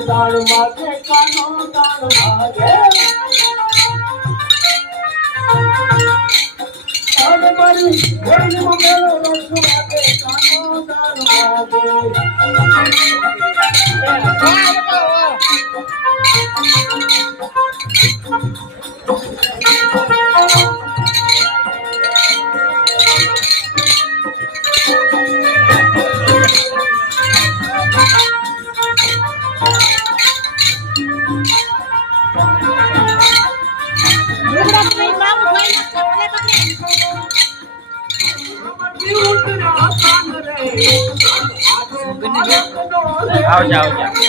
તાળ માથે કાનો તાળ ભાગે તાળ મારી ઘોડી મંગળો રસ વાગે કાનો તાળ आओ जाओ जाओ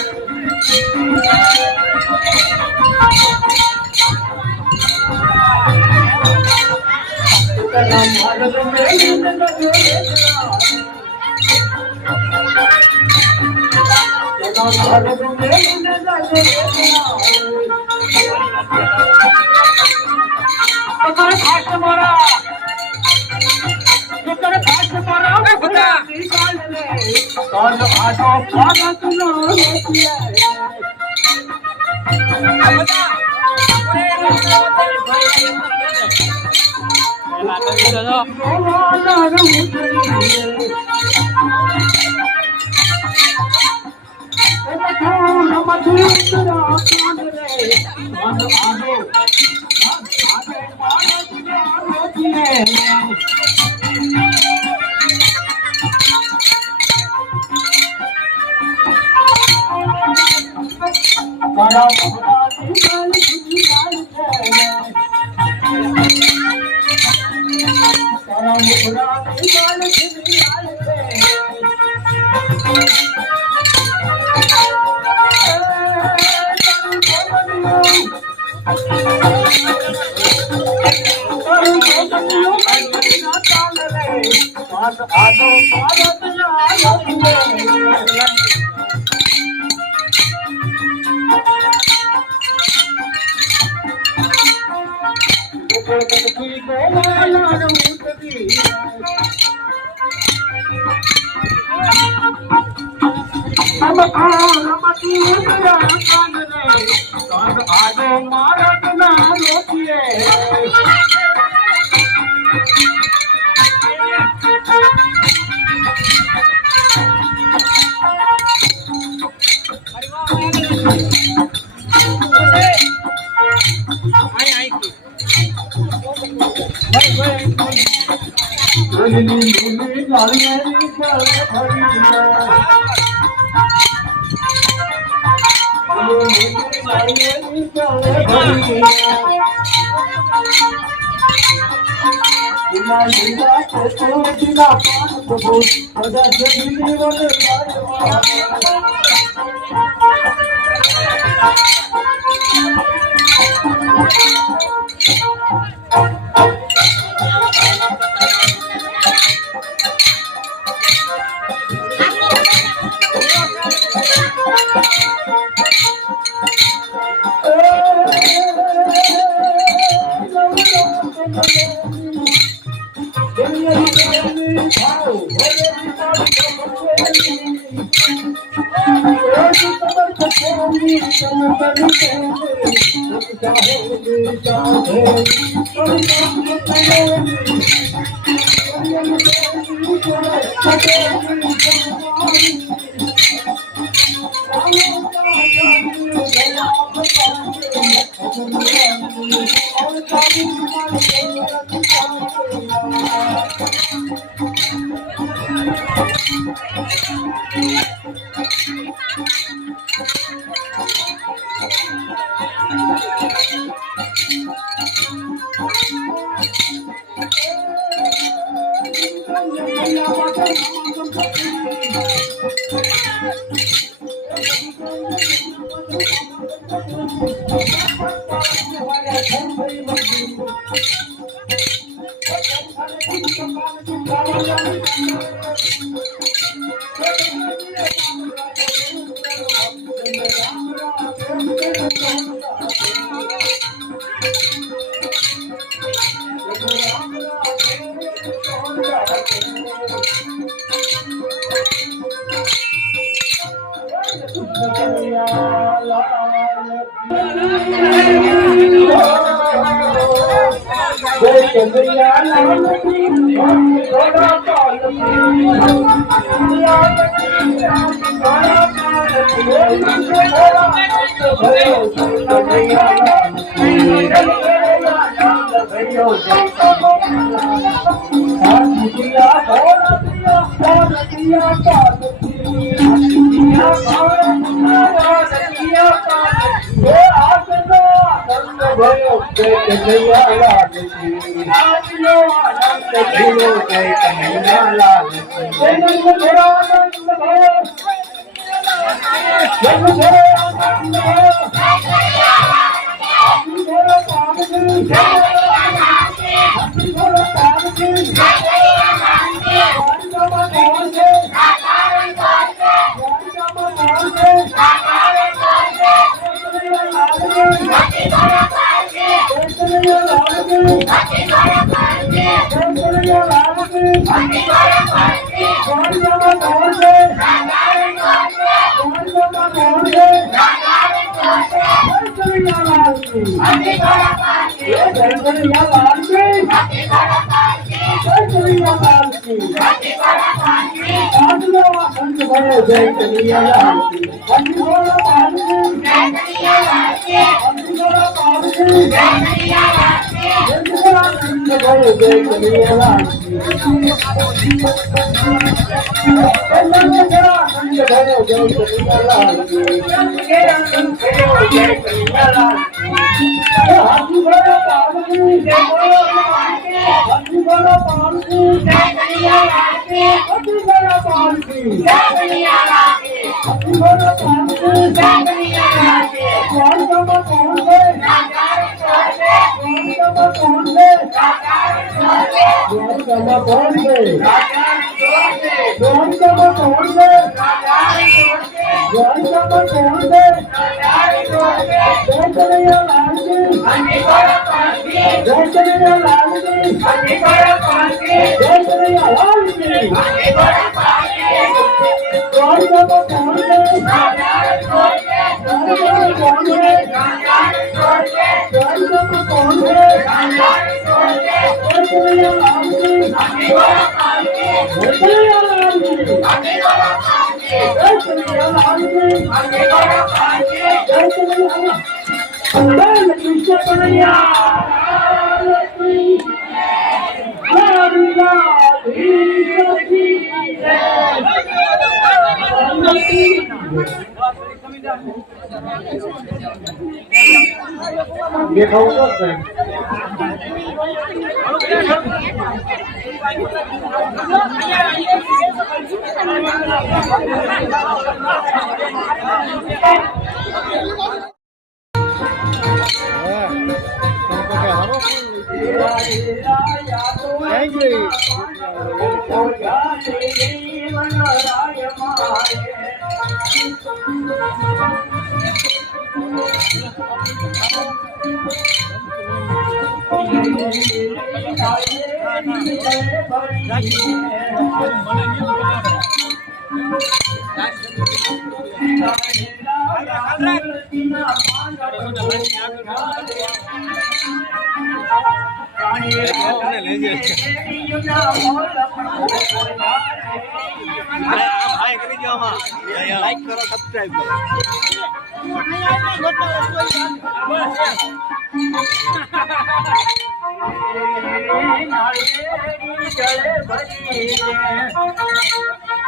લાઈક કરો, સબસ્ક્રાઇબ કરો.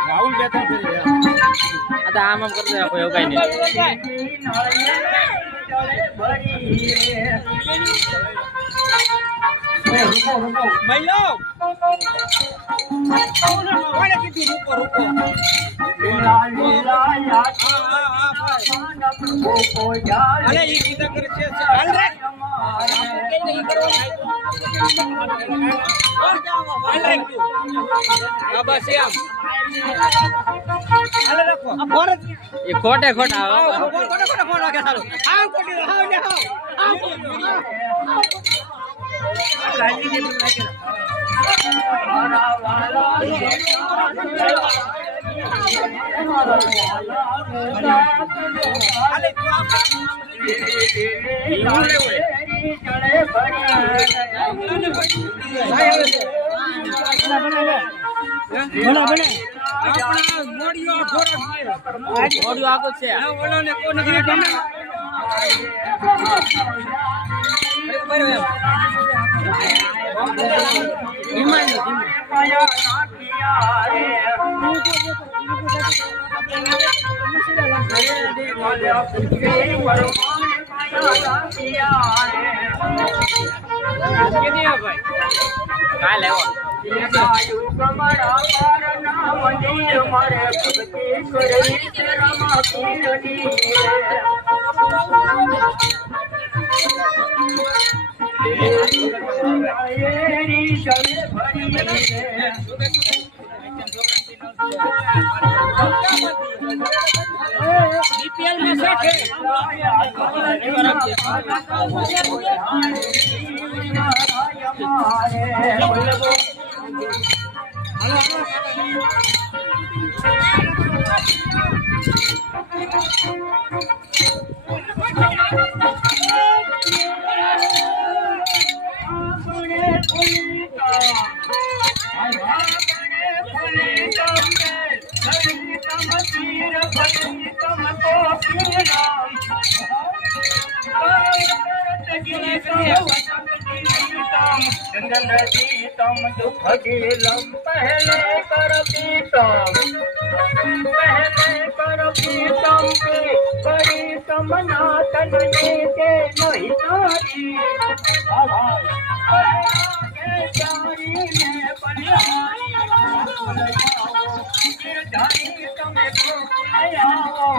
રાહુલ બેઠા છે. આમ કરતો રાખો એવું કઈ નહીં. મહિલો કોને કીધું રૂકો રૂકો? અરે ઈ કીધા કરે છે હાલ રે કે ઈ કરવાનું હાલ રે આ બસ એમ હાલ રાખો આ ફોન એ ખોટે ખોટા ખોટે ફોન રાખે ચાલો આ ખોટી હાવ ને હાવ રાજી કે રાખે बीपीएल में से थे जीतम दुख गीलम पहले कर पीतम के करी समनातन के नहीं तारी जारी में बलिहारी जारी तमें तो आयाओ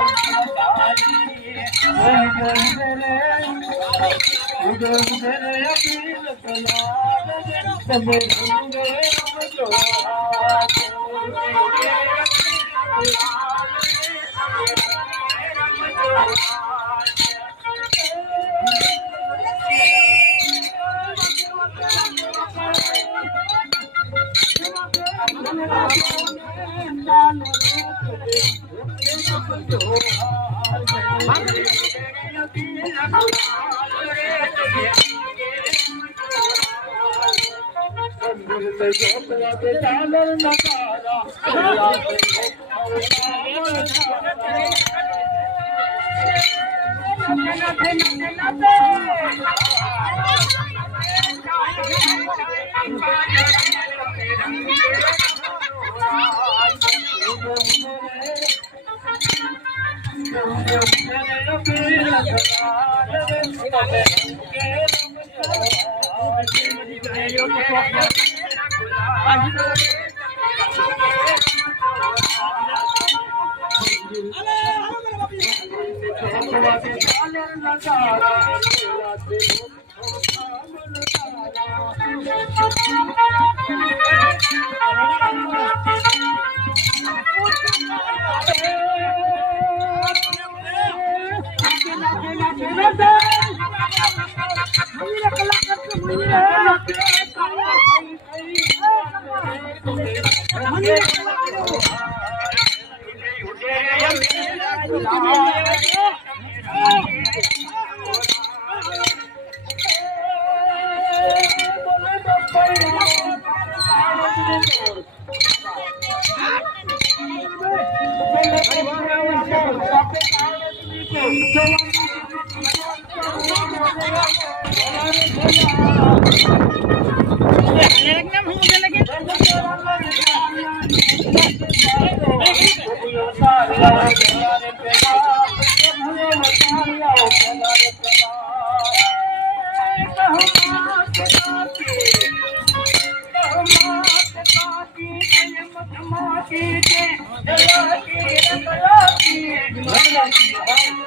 की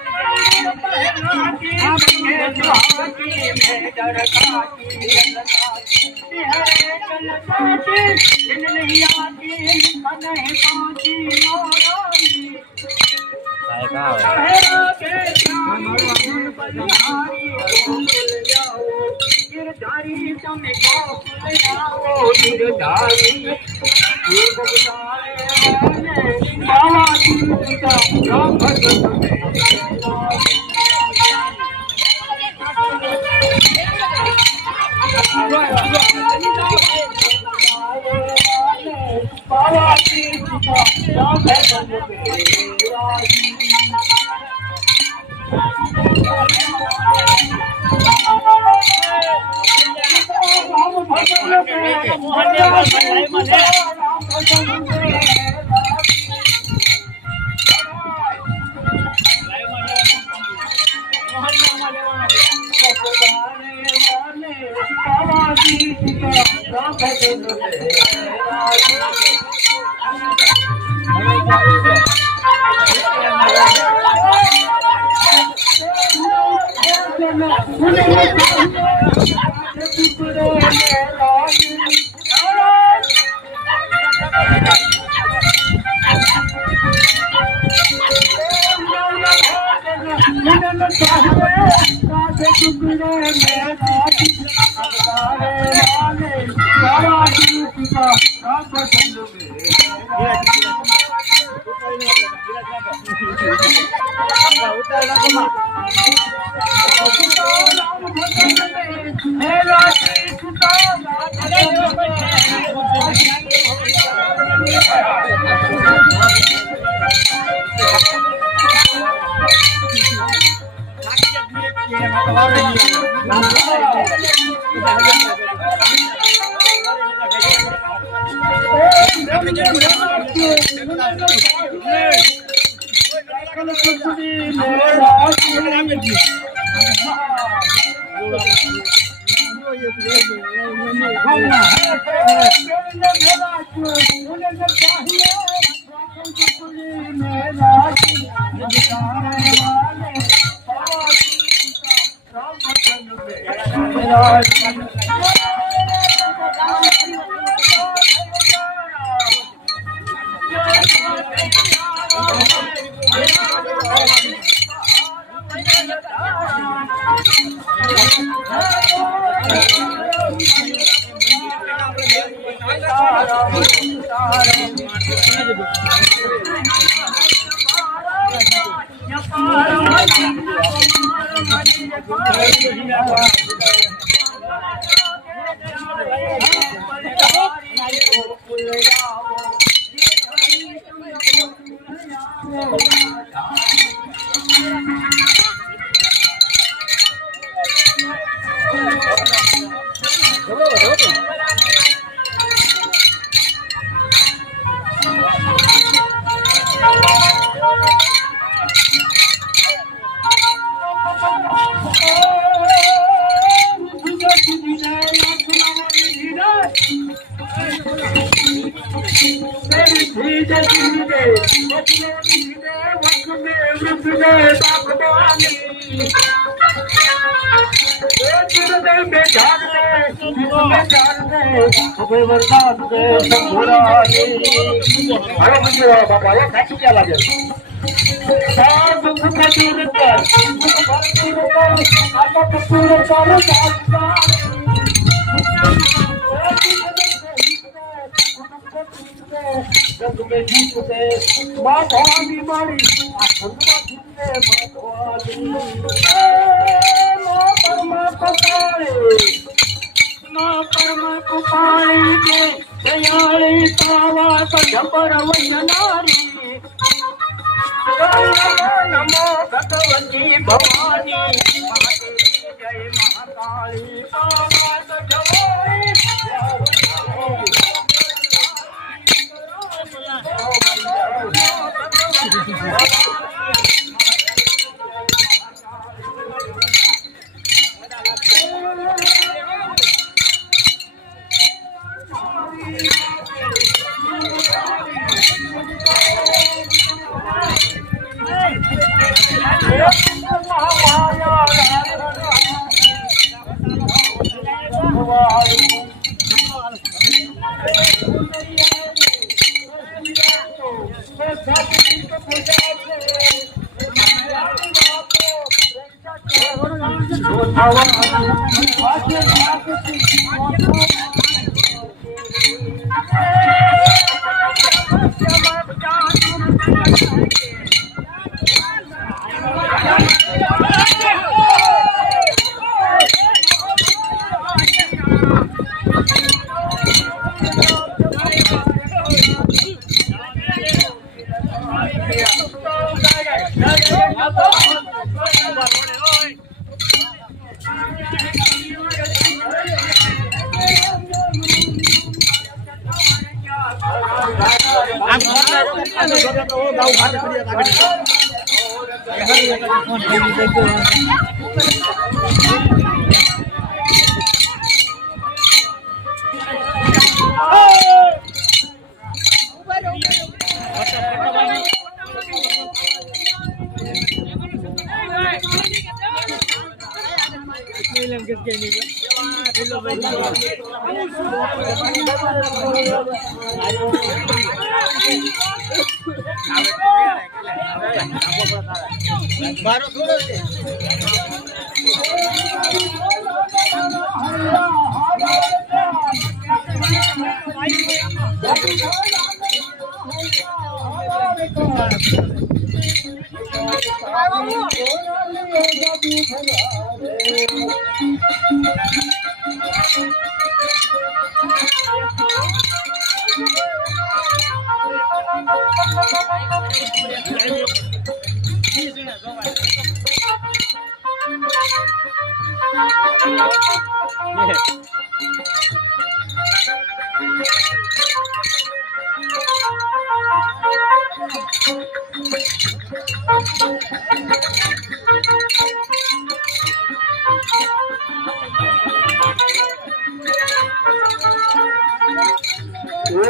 મારો થોડો છે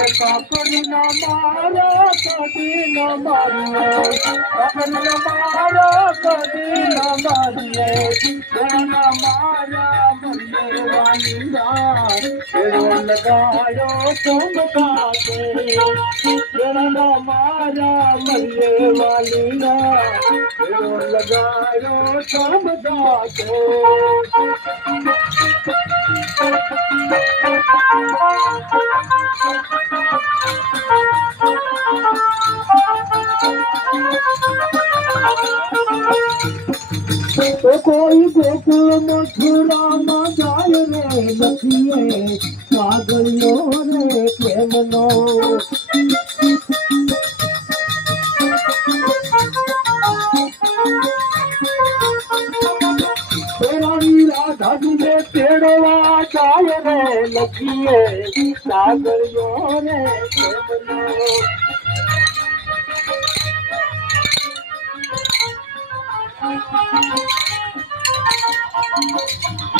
કાકડી ના મારા કદી ના મારી કાકડી ના મારા કદી ના મારી ના મારા મને વાલીના લગાયો ચમકા કે ના મારા મને વાલીના લગાયો ચમકા કે तो कोई गोकुल मथुरा में जाए रे लखिए पागलो रे प्रेमनो राधा जी ने तेड़वा जाए रे लखिए पागलो रे प्रेमनो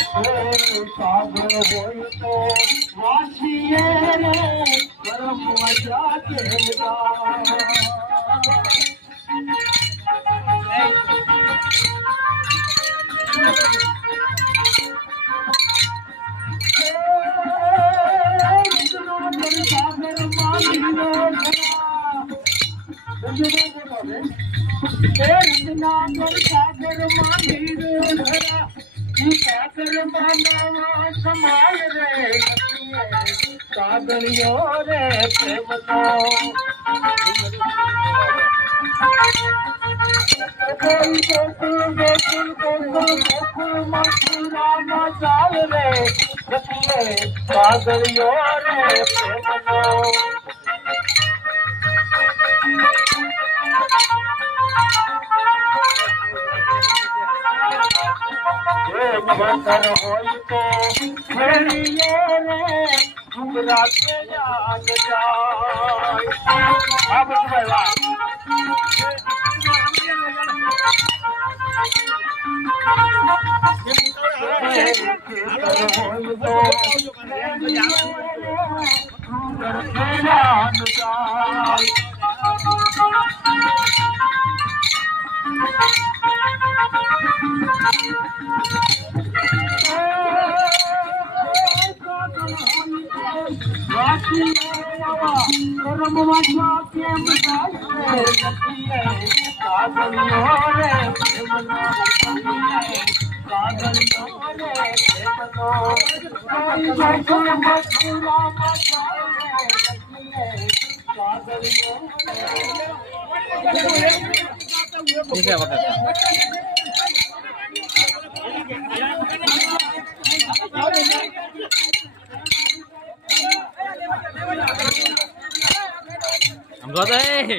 सागर होई तो वासिए रे करम वजा के सागर मानी सागर मानी सागर मानवा समाय रे सागरियो रे प्रेमनो गोकुल गोकुल गोकुल गोकुल गोकुल मथुरा में जाए रे सागरियो रे प्रेमनो वतन होई तो खेलिए रे डुंगरा के जान जाए अब भाईवा होई तो डुंगर के जान जाए ठीक है बता हम कहते हैं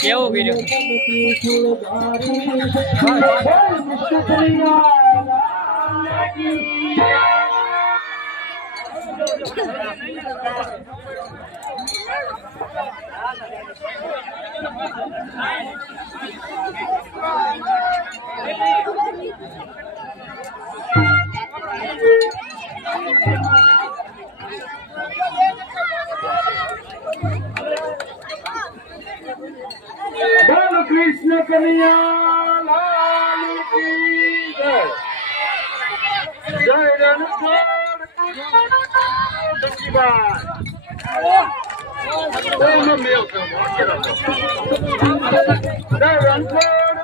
કેવો વિડિયો બોલો કૃષ્ણ કનૈયા લાલ કી જય. જય રણછોડ ધનજીભાઈ. ઓનો મેલ તો જય રણછોડ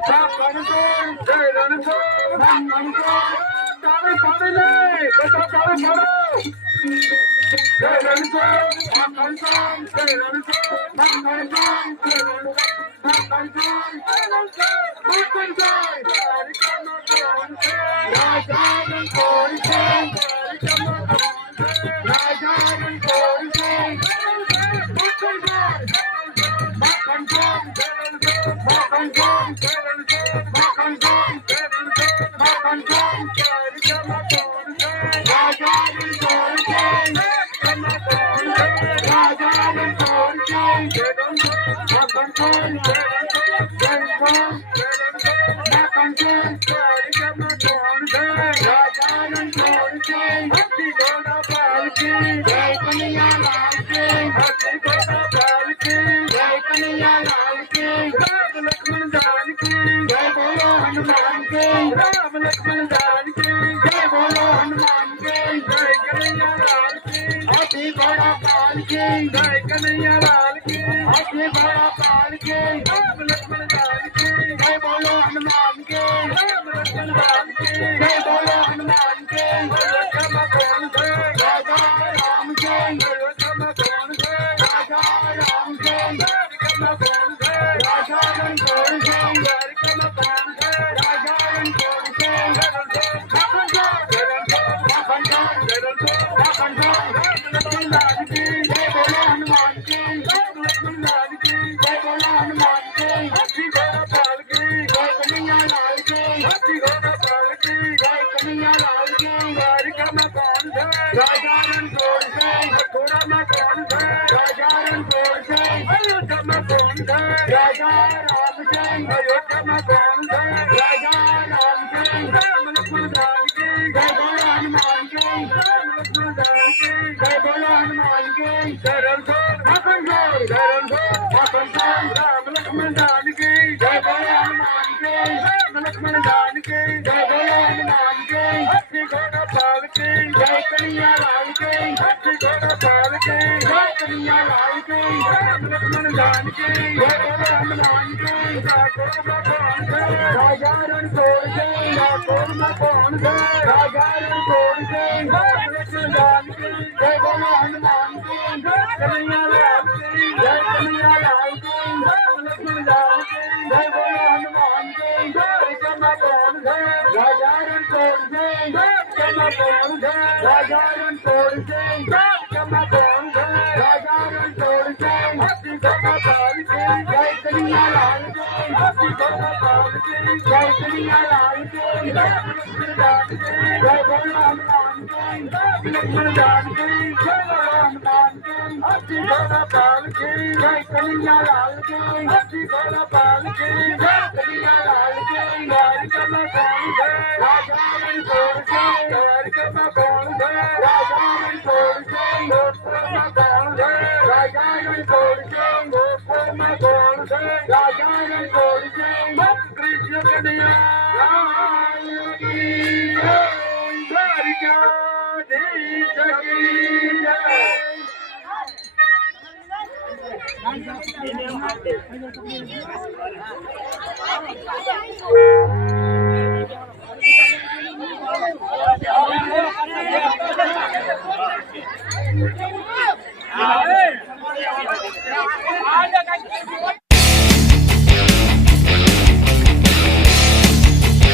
ઠાકરજોડ. જય રણછોડ ઠાકરજોડ. તારે પાડે લે બધા તારે પાડો. જય રણછોડ ઠાકરજોડ. જય રણછોડ ઠાકરજોડ. જય राजा रणछोड़ सिंह अयोध्या में कौन था राजा राम सिंह अयोध्या में कौन था राजा राम सिंह राम लक्ष्मण जानकी जय बोलो हनुमान की राम लक्ष्मण जानकी जय बोलो हनुमान की रणछोड़ माखन छोड़ राम लक्ष्मण जानकी जय बोलो हनुमान की राम लक्ष्मण जानकी जय बोलो हनुमान की हाथी घोड़ा पाल की जय कन्हैया लाल की हाथी घोड़ा पाल की जय कन्हैया लाल की राम लक्ष्मण जानकी जय बोलो हनुमान की राजा रणछोड़ सिंह ठाकुर में कौन था राजा रणछोड़ सिंह राम लक्ष्मण जानकी जय बोलो हनुमान की कन्हैया लाल की जय कन्हैया लाल की राम लक्ष्मण जानकी जय बोलो हनुमान की जय कौन था राजा रणछोड़ सिंह जय कौन था राजा रणछोड़ सिंह जय कौन था राजा रणछोड़ सिंह हाथी घोड़ा पाल की जय कन्हैया लाल की हाथी घोड़ा पाल की जय कन्हैया लाल की राम लक्ष्मण जानकी जय बोलो हनुमान की राम लक्ष्मण जानकी जय बोलो हनुमान की हाथी घोड़ा पाल की जय कन्हैया लाल की हाथी घोड़ा पाल की जय कन्हैया लाल की द्वारका में कौन था राजा रणछोड़ सिंह द्वारका में कौन था राजा रणछोड़ सिंह गोरखपुर में कौन था राजा रणछोड़ सिंह गोरखपुर में कौन था राजा रणछोड़ सिंह कृष्ण कन्हैया लाल की जय द्वारकाधीश की जय